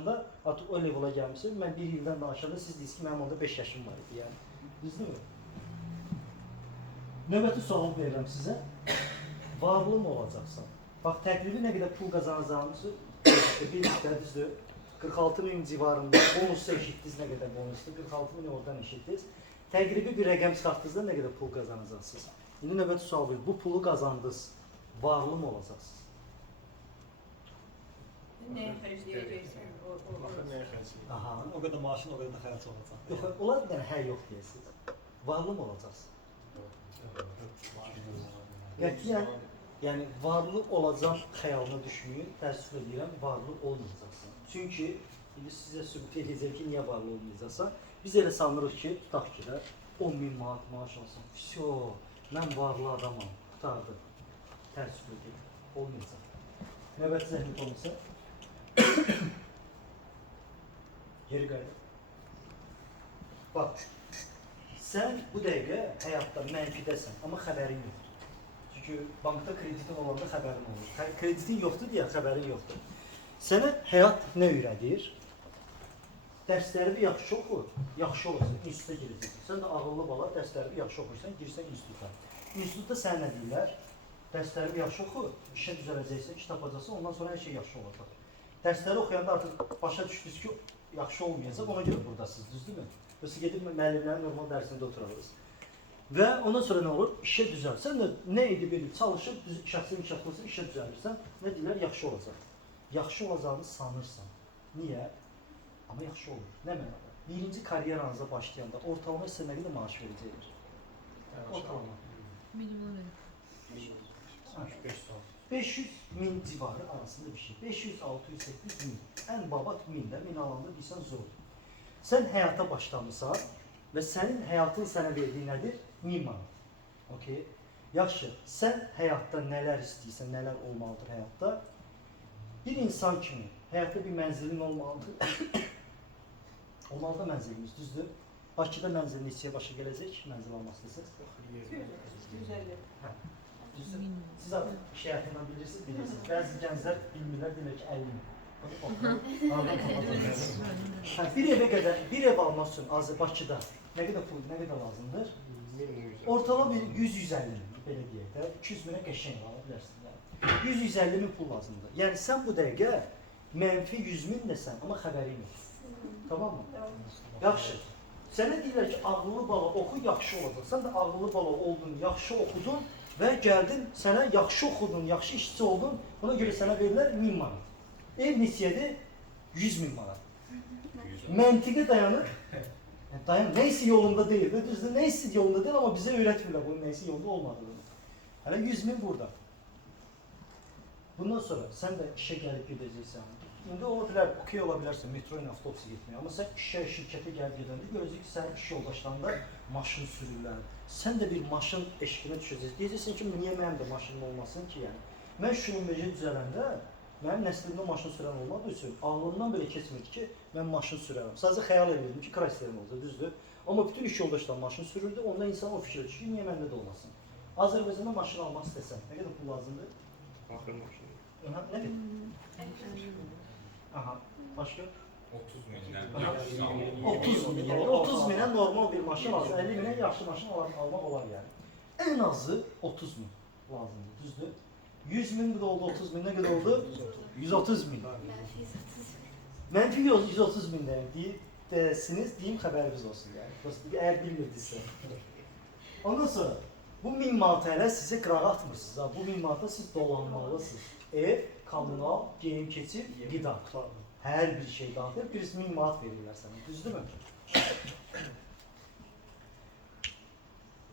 danışanda, artıq o level'a gəlmişsiniz. Mən bir ildən danışanda siz deyirsiniz ki, mənim onda 5 yaşım var idi, yəni. Düzdürmü? Növbəti sual verirəm sizə. Varlı mı olacaqsan? Bax, təqribi nə qədər pul qazanacağınızı bir düzdür. 46 min civarında bonusu eşitdiniz, nə qədər bonusdur? 46 min oradan eşitdiniz. Təqribi bir rəqəm çıxartdığınızda nə qədər pul qazanacaqsınız? İndi növbəti sual verir. Bu pulu qazandınız, varlı mı olacaqsınız? Nəyə xərcləyəcəksən? Nəyə xərcləyəcəksən? Aha. O qədər maaşın, o qədər də xərc olacaq. Yox, olar bir dənə hə yox deyəsiniz. Varlı mı olacaqsınız? Qətiyyən, yəni varlı olacaq xəyalına düşməyin, təəssüf edirəm, varlı olmayacaqsan. Çünki indi sizə sübut edəcək ki, niyə varlı olmayacaqsan? Biz elə sanırıq ki, tutaq ki də 10.000 manat maaş alsın. Всё, mən varlı adamam, qutardı. Təəssüf edirəm, olmayacaq. Növbəti zəhmət olmasa geri qayıdın. Bax, sən bu dəqiqə həyatda mənfidəsən, amma xəbərin yoxdur. Çünki bankda kreditin olanda xəbərin olur. Kreditin yoxdur deyə xəbərin yoxdur. Sənə həyat nə öyrədir? Dərslərini yaxşı oxu, yaxşı olacaq, instituta girəcəksən. Sən də ağıllı bala, dərslərini yaxşı oxuyursan, girsən instituta. İnstitutda sənə nə deyirlər? Dərslərini yaxşı oxu, işə düzələcəksən, iş tapacaqsan, ondan sonra hər şey yaxşı olacaq. Dərsləri oxuyanda artıq başa düşdünüz ki, yaxşı olmayacaq, ona görə buradasınız, düzdürmü? Yoxsa gedib müəllimlərin normal dərsində oturarız. Və ondan sonra nə olur? İşə düzəl. Sən də nə edib çalışıb, şəxsi inkişaflısın, işə düzəlirsən, nə deyirlər? Yaxşı olacaq. Yaxşı olacağını sanırsan. Niyə? Amma yaxşı olur. Nə mənada? Birinci karyeranıza başlayanda ortalama sizə nə qədər maaş verəcəkdir? Ortalama. Minimum. 500 min civarı arasında bir şey. 500, 600, 800 min. Ən babat 1000 də, 1000 alanda bilsən zordur. Sən həyata başlamısan və sənin həyatın sənə verdiyi nədir? 1000 manat. Okay. Yaxşı, sən həyatda nələr istəyirsən, nələr olmalıdır həyatda? Bir insan kimi həyatda bir mənzilin olmalıdır. Olmalıdır mənzilimiz, düzdür? Bakıda mənzil neçəyə başa gələcək, mənzil almaq istəsəz? 150. Düzdür? Siz artıq iş həyatından bilirsiniz. Bəzi gənclər bilmirlər, deyirlər ki, 50 min. Bir evə qədər, bir ev almaq üçün Bakıda nə qədər pul, nə qədər lazımdır? Ortalama bir 100-150 min, belə deyək də, 200 minə qəşəng ala bilərsiniz. 100-150 min pul lazımdır. Yəni sən bu dəqiqə mənfi 100 min desən, amma xəbərin yox. Tamam mı? Yaxşı. Sənə deyirlər ki, ağıllı bala oxu, yaxşı olacaq. Sən də ağıllı bala oldun, yaxşı oxudun və gəldin, sənə yaxşı oxudun, yaxşı işçi oldun, buna görə sənə verirlər 1000 manat. Ev neçədir? 100 min manat. Məntiqə dayanır. Neyse yolunda deyil, düzdür, neyse yolunda deyil, amma bizə öyrətmirlər bunun neyse yolunda olmadığını. Hələ 100 min burada. Bundan sonra sən də işə gəlib gedəcəksən. İndi ola bilər, okey ola bilərsən metro ilə avtobusa getməyə, amma sən işə, şirkətə gəlib gedəndə görəcək ki, sənin iş yoldaşlarında maşın sürürlər. Sən də bir maşın eşqinə düşəcəksən. Deyəcəksən ki, niyə mənim də maşınım olmasın ki, yəni. Mən şunun düzələndə, mənim nəslimdə maşın sürən olmadığı üçün ağlımdan belə keçmirdi ki, mən maşın sürərəm. Sadəcə xəyal edirdim ki, Chrysler'im olacaq, düzdür. Amma bütün iş yoldaşlar maşın sürürdü, ondan insan o fikirə düşür ki, niyə məndə də olmasın. Azərbaycanda maşın almaq istəsən, nə qədər pul lazımdır? Axır maşın. Nə qədər? Aha, başqa? 30 mindən. 30 minə normal bir maşın alsın, 50 minə yaxşı maşın almaq olar yəni. Ən azı 30 min lazımdır, düzdür. 100 min də oldu, 30 min nə qədər oldu? 130 min. Mənfi 130 min deyəsiniz, deyim xəbəriniz olsun yəni. Əgər bilmirdinizsə. Ondan sonra bu 1000 manat hələ sizə qırağa atmırsınız. Bu 1000 manata siz dolanmalısınız. Ev, kommunal, geyim keçib, qida. Hər bir şey daxil, birisi 1000 manat verirlər sənə, düzdürmü?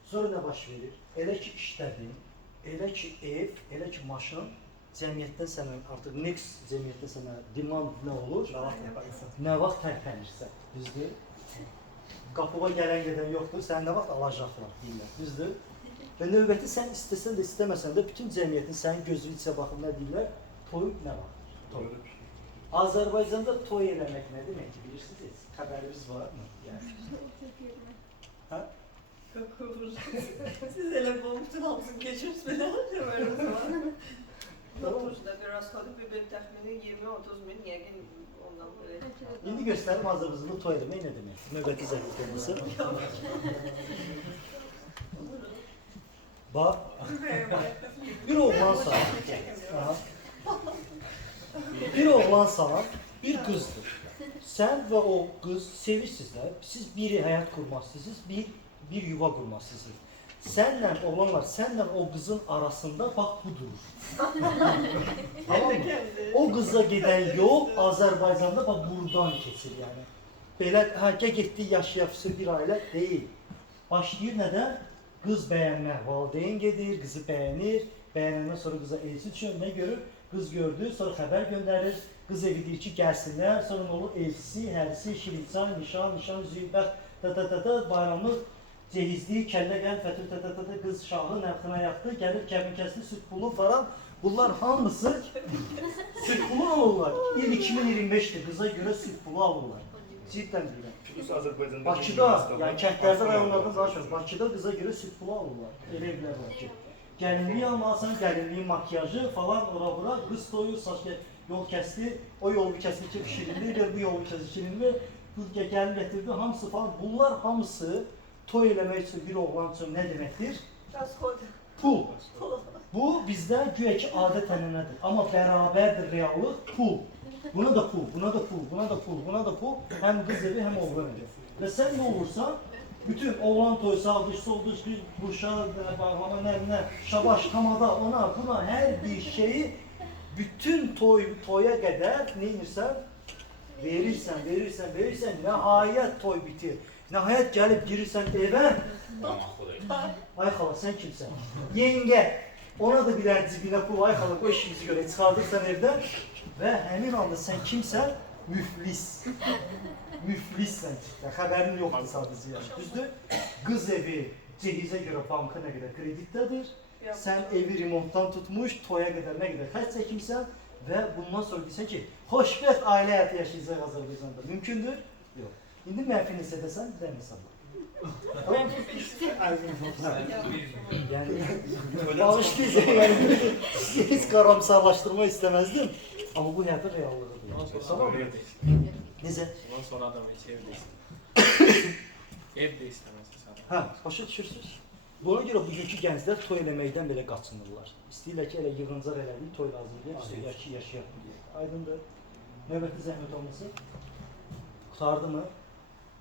Sonra nə baş verir? Elə ki işlədin, elə ki ev, elə ki maşın, cəmiyyətdən sənə, artıq next cəmiyyətdən sənə demand nə olur? Nə vaxt tərpənirsə, düzdür? Qapıva gələn gedən yoxdur, sən nə vaxt alacaqlar, deyirlər, düzdür? Və növbəti sən istəsən də istəməsən də bütün cəmiyyətin sənin gözünün içə baxıb nə deyirlər? Toy nə vaxt? Toy. Azərbaycanda toy eləmək nə demək ki, bilirsiniz? Xəbəriniz var mı? Hə? Siz elə bu bütün hamısını keçirsiniz belə o zaman. Noturda bir rasxodu bir təxmini 20-30 min yəqin ondan belə. göstərim Azərbaycanda toy eləmək nə demək? Növbəti zəhmət olması. Bax, bir oğlan sana, bir oğlan sana, bir qızdır. Sən və o qız sevirsizlər, siz bir həyat qurmaq istəyirsiniz, bir yuva qurmaq istəyirsiniz. Sənlə oğlanlar, sənlə o qızın arasında bax bu durur. Tamam mı? O qıza gedən yol Azərbaycanda bax buradan keçir yəni. Belə hərkə getdi yaşayapsı bir ailə deyil. Başlayır nədən? Qız bəyənmə, valideyn gedir, qızı bəyənir, bəyənəndən sonra qıza elçi üçün nə görür? Qız gördü, sonra xəbər göndərir, qız evi deyir ki, gəlsinlər, sonra nə olur? Elçisi, hərisi, şirinçay, nişan, züybət, bayramlıq, cehizli, kəllə qəm, fətül, qız şahı, nəmxına yaxdı, gəlir kəminkəsli, süt pulu falan. Bunlar hamısı süt pulu alırlar. İl 2025'dir, qıza görə süt pulu alırlar. Cidden bilirəm. Bakıda, yəni kəndlərdə, rayonlarda daha çox, Bakıda qıza görə süt pulu alırlar. Elə evlər var ki. Gəlinliyi almalısan, gəlinliyin makyajı falan, ora-bura, qız toyu, saç yol kəsdi, o yolu kəsdi ki, şirinlidir, bu yolu kəsdi, şirinlidir, gəlin gətirdi, hamısı falan. Bunlar hamısı toy eləmək üçün bir oğlan üçün nə deməkdir? Pul. Bu bizdə güya ki adət ənənədir. Amma bərabərdir reallıq pul. Buna da pul, buna da pul, buna da pul, buna da pul. Həm qız evi, həm oğlan evi. Və sən nə olursan, bütün oğlan toyu, sağdış, soldış, quşa, bağlama, nə, şabaş, tamada, ona, buna, hər bir şeyi bütün toya qədər neymirsən? Verirsən, nəhayət toy bitir. Nəhayət gəlib girirsən evə. Ay xala, sən kimsən? Yengə, ona da bilər cibinə pul, ay xala, bu işimizi görə çıxardırsan evdən. Və həmin anda sən kimsən? Müflis. Müflissən cidden. Xəbərin yoxdur sadəcə yəni. Düzdür? Qız evi cehizə görə banka nə qədər kreditdədir. Sən evi remontdan tutmuş, toya qədər nə qədər xərc çəkimsən və bundan sonra deyirsən ki, xoşbəxt ailə həyatı yaşayacaq Azərbaycanda. Mümkündür? Yox. İndi mənfi hissədəsən, bir dənə hesabla. Yəni, bağışlayacaq, yəni, heç qaramsarlaşdırma istəməzdim. Amma bu həyatın reallığıdır. Tamam mı? Necə? Ondan sonra adam heç ev də istəmir. Ev də istəməzdi sana. Hə, başa düşürsünüz? Buna görə bugünkü gənclər toy eləməkdən belə qaçınırlar. İstəyirlər ki, elə yığıncaq elədik, toy lazımdır, yaşayaq deyək. Aydındır. Növbəti zəhmət olması. Qutardı mı?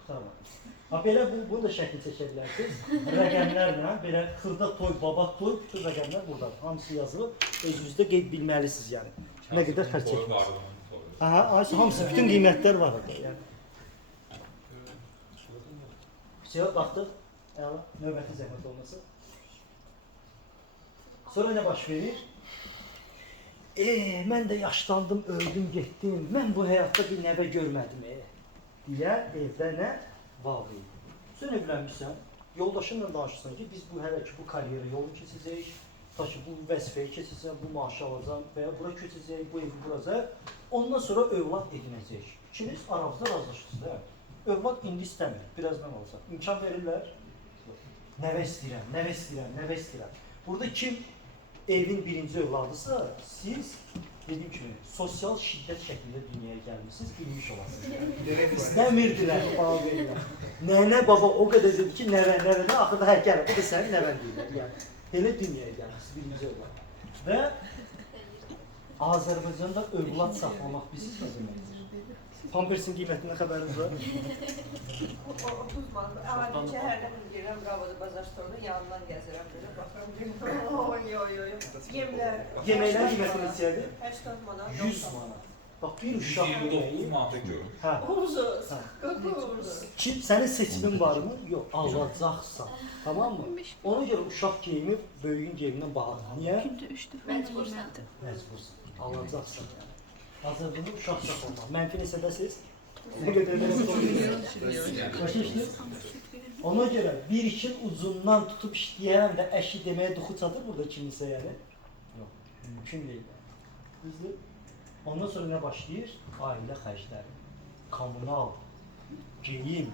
Qutarmadı. Ha, belə bunu da şəkil çəkə bilərsiniz. Rəqəmlərlə, belə xırda toy, babat toy, bütün rəqəmlər buradadır. Hamısı yazılıb, özünüzdə qeyd bilməlisiniz yəni. Nə qədər xərc çəkmişsiniz. Aha, hamısı, bütün qiymətlər var orada yəni. Şey, baxdıq. Əla, növbəti zəhmət olması. Sonra nə baş verir? Mən də yaşlandım, öldüm, getdim. Mən bu həyatda bir nəvə görmədim. Deyə evdə nə? Valideyn. Sən evlənmişsən, yoldaşınla danışırsan ki, biz bu hələ ki bu karyera yolu keçəcəyik, ta ki bu vəzifəyə keçəcək, bu maaşı alacaq və ya bura keçəcək, bu evi quracaq. Ondan sonra övlad edinəcək. İkiniz aranızda razılaşırsınız, hə? Övlad indi istəmir, birazdan olacaq. İmkan verirlər. Nəvə istəyirəm. Burada kim evin birinci övladısa, siz dediyim kimi sosial şiddət şəklində dünyaya gəlmişsiniz, bilmiş olasınız. İstəmirdilər, bal verirlər. Nənə baba o qədər dedi ki, nəvənə, axırda hər gəlir, bu da sənin nəvən deyirlər. Yəni, elə dünyaya gəlmişsiniz, birinci övlad. Və Azərbaycanda övlad saxlamaq bilirsiniz nə deməkdir? Pampersin qiymətindən xəbəriniz var? 30 manat. Adi şəhərdə bilirəm, Qavada bazar storda yanından gəzirəm belə, baxıram, oy. Yemlər. Yeməklərin qiyməti neçədir? 80 manat. 100 manat. Bax, bir uşaq yeməyi. Hə. Ucuz. Ucuz. Ki, sənin seçimin var mı? Yox, alacaqsan. Tamam mı? Ona görə uşaq geyimi böyüyün geyimindən bahadır. Niyə? Məcbursan. Məcbursan. Alacaqsan yəni. Azərbaycanda uşaq saxlamaq. Mənfi hissədəsiniz? Nə qədər belə başlayırsınız? Ona görə bir işin ucundan tutub işləyərəm də əşi deməyə duxu çatır burada kiminsə yəni? Yox, mümkün deyil. Düzdür? Ondan sonra nə başlayır? Ailə xərcləri, kommunal, geyim,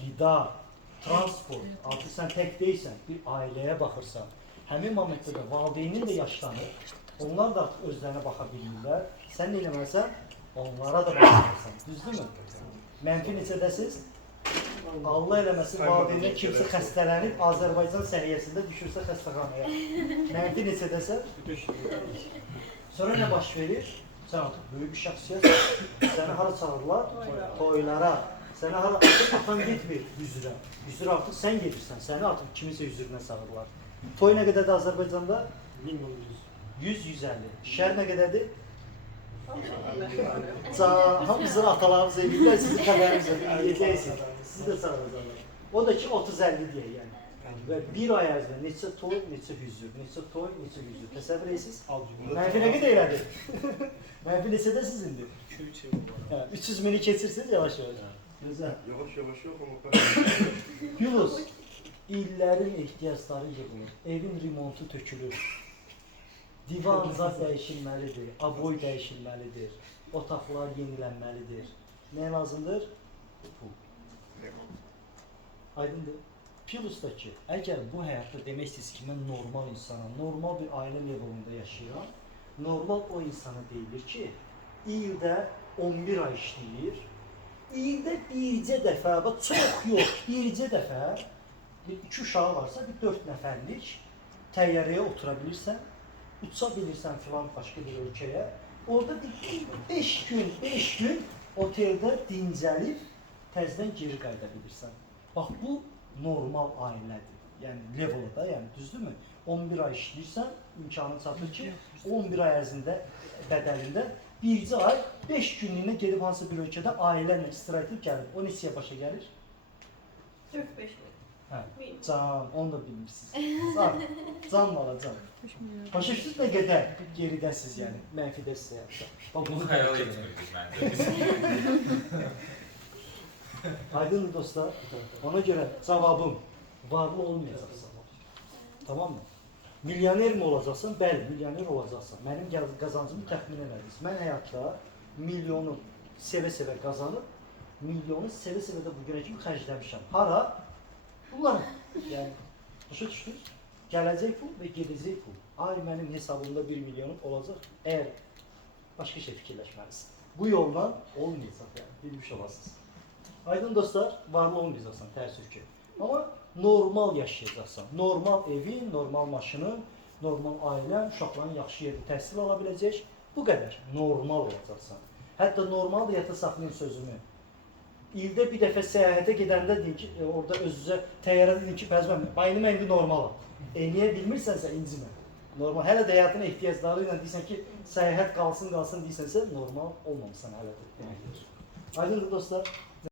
qida, transport. Artıq sən tək deyilsən, bir ailəyə baxırsan. Həmin momentdə də valideynin də yaşlanır. Onlar da artıq özlərinə baxa bilmirlər. Sən nə eləməlisən? onlara da baxırsan. Düzdürmü? Mənfi neçədəsiz? Allah eləməsin, valideynə kimsə xəstələnib Azərbaycan səhiyyəsində düşürsə xəstəxanaya. Mənfi neçədəsə? Sonra nə baş verir? Sən artıq böyük bir şəxsiyyətsən. Səni hara çağırırlar? Toylara. Səni hara artıq atan getmir üzrə. Üzrə artıq sən gedirsən. Səni artıq kiminsə üzrünə çağırırlar. Toy nə qədərdir Azərbaycanda? 100-150. Şər nə qədərdir? Hamısını atalarımız edirlər, sizin xəbəriniz yiyəcəksiniz. Sizi də çağıracaqlar. O da ki 30-50 deyək yəni. Və bir ay ərzində neçə toy, neçə hüzür, neçə toy, neçə hüzür. Təsəvvür edirsiniz? Mənfi nə qədər elədir? Mənfi neçədə sizindir? 2-3 ev var. 300 mini keçirsiniz yavaş-yavaş. Gözəl. Yavaş-yavaş yox, amma Yunus, illərin ehtiyacları yığılır, evin remontu tökülür. Divanlar dəyişilməlidir, aboy dəyişilməlidir, otaqlar yenilənməlidir. Nə lazımdır? Pul. Aydındır. Pilusdakı, əgər bu həyatda demək istəyirsiniz ki, mən normal insanam, normal bir ailə levelində yaşayıram, normal o insana deyilir ki, ildə 11 ay işləyir, ildə bircə dəfə, çox yox, bircə dəfə, iki uşağı varsa, bir 4 nəfərlik təyyarəyə otura bilirsən, uça bilirsən filan başqa bir ölkəyə, orada 5 gün oteldə dincəlib, təzdən geri qayıda bilirsən. Bax, bu normal ailədir. Yəni, levelda, yəni, düzdürmü? 11 ay işləyirsən, imkanın çatır ki, 11 ay ərzində bədəlində bircə ay, 5 günlüyünə gedib hansısa bir ölkədə ailələ istirahət gəlir. O neçəyə başa gəlir? 4-5 min. Hə, can, onu da bilmirsiniz. Can valla, can. Başa düşdünüz nə qədər geridəsiz, yəni, mənfidəsiz həyatda. Bunu xəyal etmirdik məncə. Aydın dostlar, ona görə cavabım, varlı olmayacaqsan. Tamam mı? Milyoner mi olacaqsan? Bəli, milyoner olacaqsan. Mənim qazancımı təxmin ediniz. Mən həyatda milyonu sevə-sevə qazanıb, milyonu sevə-sevə də bugünə kimi xərcləmişəm. Hara? Bunlara. Yəni, başa düşdünüz? Gələcək pul və gedəcək pul. Ay, mənim hesabımda 1 milyonum olacaq. Əgər başqa şey fikirləşməlisin. Bu yolla olmayacaq, yəni, bilmiş olasınız. Aydın dostlar, varlı olmayacaqsan, təəssüf ki. Amma normal yaşayacaqsan. Normal evin, normal maşının, normal ailən, uşaqların yaxşı yerdə təhsil ala biləcək. Bu qədər normal olacaqsan. Hətta normal da yata saxlayın sözümü. İldə bir dəfə səyahətə gedəndə deyin ki, orada öz-üzə təyyarədə deyin ki, bəzmən, bayını mən indi normalam. Niyə bilmirsənsə, incimə. Normal, hələ də həyatın ehtiyacları ilə deyirsən ki, səyahət qalsın deyirsənsə, normal olmamısan hələ də deməkdir. Aydındır dostlar.